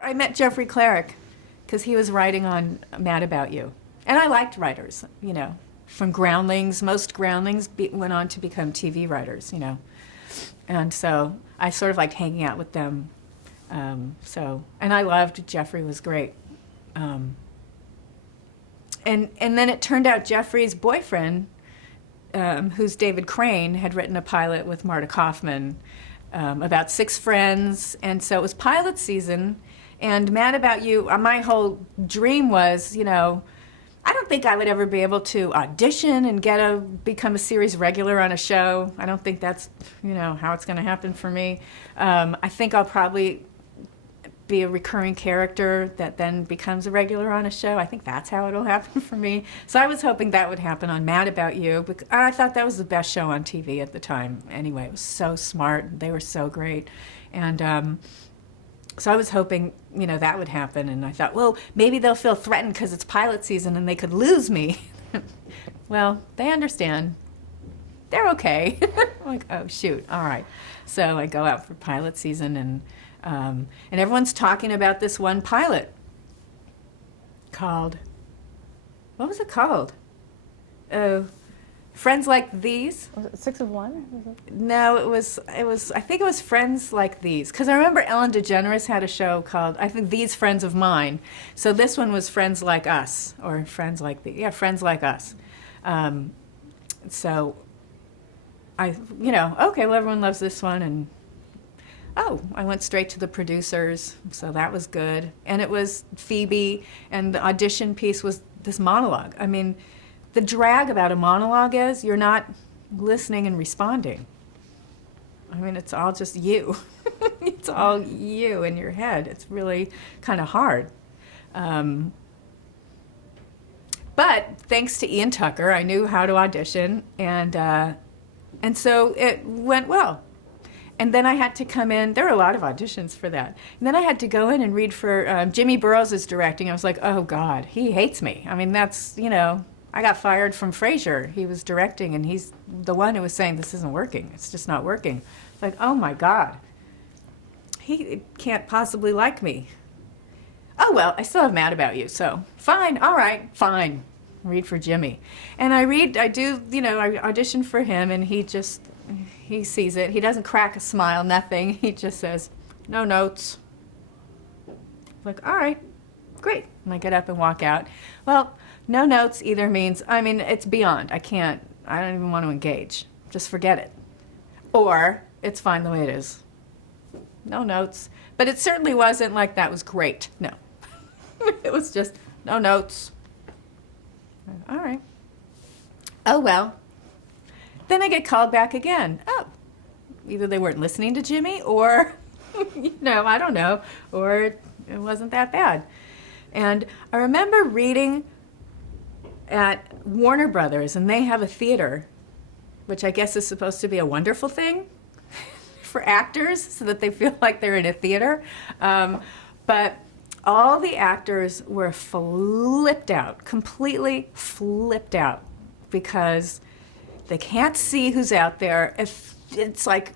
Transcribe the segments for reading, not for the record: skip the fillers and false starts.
I met Jeffrey Clarick because he was writing on Mad About You. And I liked writers, from Groundlings. Most Groundlings went on to become TV writers. And so I sort of liked hanging out with them. And I loved Jeffrey, was great. And then it turned out Jeffrey's boyfriend, who's David Crane, had written a pilot with Marta Kaufman about 6 friends. And so it was pilot season. And Mad About You, my whole dream was, I don't think I would ever be able to audition and become a series regular on a show. I don't think that's, how it's going to happen for me. I think I'll probably be a recurring character that then becomes a regular on a show. I think that's how it'll happen for me. So I was hoping that would happen on Mad About You. I thought that was the best show on TV at the time. Anyway, it was so smart. They were so great. And so I was hoping, that would happen. And I thought, well, maybe they'll feel threatened because it's pilot season and they could lose me. Well, they understand. They're okay. I'm like, oh, shoot. All right. So I go out for pilot season, and everyone's talking about this one pilot called, what was it called? Friends Like These. Was it 6 of 1? No, it was. I think it was Friends Like These, because I remember Ellen DeGeneres had a show called, I think, These Friends of Mine. So this one was Friends Like Us, or Friends Like These. Yeah, Friends Like Us. So okay, well, everyone loves this one, and I went straight to the producers, so that was good. And it was Phoebe, and the audition piece was this monologue. I mean, the drag about a monologue is you're not listening and responding. I mean, it's all just you. It's all you in your head. It's really kind of hard. But thanks to Ian Tucker, I knew how to audition, and so it went well. And then I had to come in. There were a lot of auditions for that. And then I had to go in and read for Jimmy Burrows is directing. I was like, oh, God, he hates me. I mean, that's, I got fired from Frasier. He was directing, and he's the one who was saying, this isn't working. It's just not working. It's like, oh, my God. He can't possibly like me. Oh, well, I still have Mad About You, so fine, all right, fine. Read for Jimmy. And I audition for him, and he sees it. He doesn't crack a smile, nothing. He just says, no notes. Like, all right, great. And I get up and walk out. Well, no notes either means, it's beyond. I don't even want to engage. Just forget it. Or it's fine the way it is. No notes. But it certainly wasn't like that was great. No. It was just no notes. All right. Oh, well. Then I get called back again. Oh, either they weren't listening to Jimmy or, I don't know, or it wasn't that bad. And I remember reading at Warner Brothers, and they have a theater, which I guess is supposed to be a wonderful thing for actors so that they feel like they're in a theater. But all the actors were flipped out, completely flipped out, because they can't see who's out there. If it's like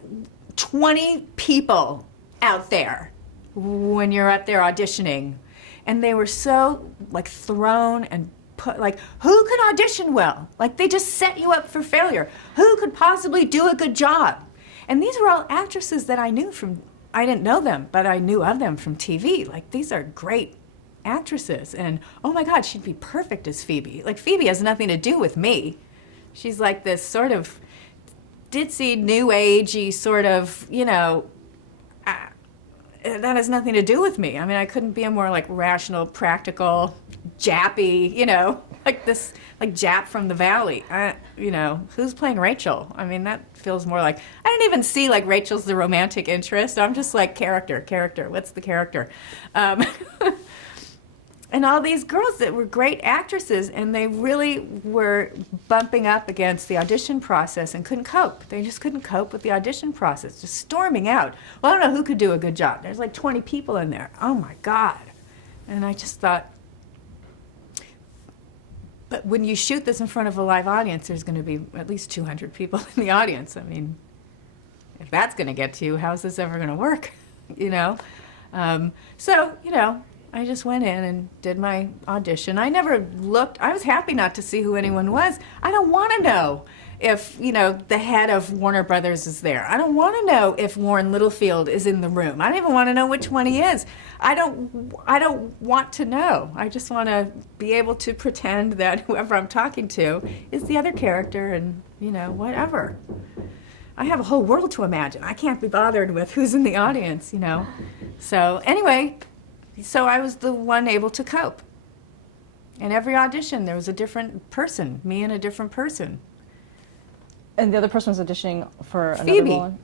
20 people out there when you're up there auditioning. And they were so thrown and put, who could audition well? They just set you up for failure. Who could possibly do a good job? And these were all actresses that I knew I didn't know them, but I knew of them from TV. These are great actresses. And oh my God, she'd be perfect as Phoebe. Phoebe has nothing to do with me. She's like this sort of ditzy, new agey sort of, that has nothing to do with me. I couldn't be a more rational, practical, jappy, this Jap from the Valley. Who's playing Rachel? That feels more I didn't even see Rachel's the romantic interest. I'm just character. What's the character? And all these girls that were great actresses, and they really were bumping up against the audition process and couldn't cope. They just couldn't cope with the audition process, just storming out. Well, I don't know who could do a good job. There's 20 people in there. Oh my God. And I just thought, but when you shoot this in front of a live audience, there's going to be at least 200 people in the audience. If that's going to get to you, how's this ever going to work? So, I just went in and did my audition. I never looked, I was happy not to see who anyone was. I don't want to know if, the head of Warner Brothers is there. I don't want to know if Warren Littlefield is in the room. I don't even want to know which one he is. I don't want to know. I just want to be able to pretend that whoever I'm talking to is the other character and, whatever. I have a whole world to imagine. I can't be bothered with who's in the audience, So anyway, so I was the one able to cope. In every audition, there was a different person, me and a different person. And the other person was auditioning for another Phoebe. role?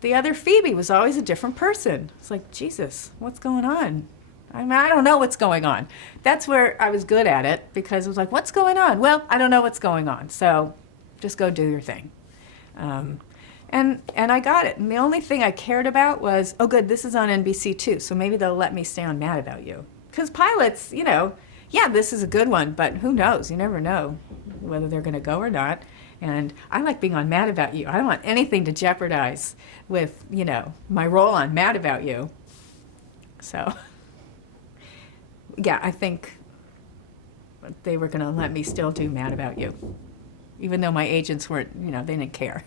The other Phoebe was always a different person. It's like, Jesus, what's going on? I don't know what's going on. That's where I was good at it, because it was like, what's going on? Well, I don't know what's going on, so just go do your thing. And I got it. And the only thing I cared about was, oh, good, this is on NBC too, so maybe they'll let me stay on Mad About You. Because pilots, yeah, this is a good one, but who knows? You never know whether they're going to go or not. And I like being on Mad About You. I don't want anything to jeopardize with, my role on Mad About You. So, yeah, I think they were going to let me still do Mad About You, even though my agents weren't, they didn't care.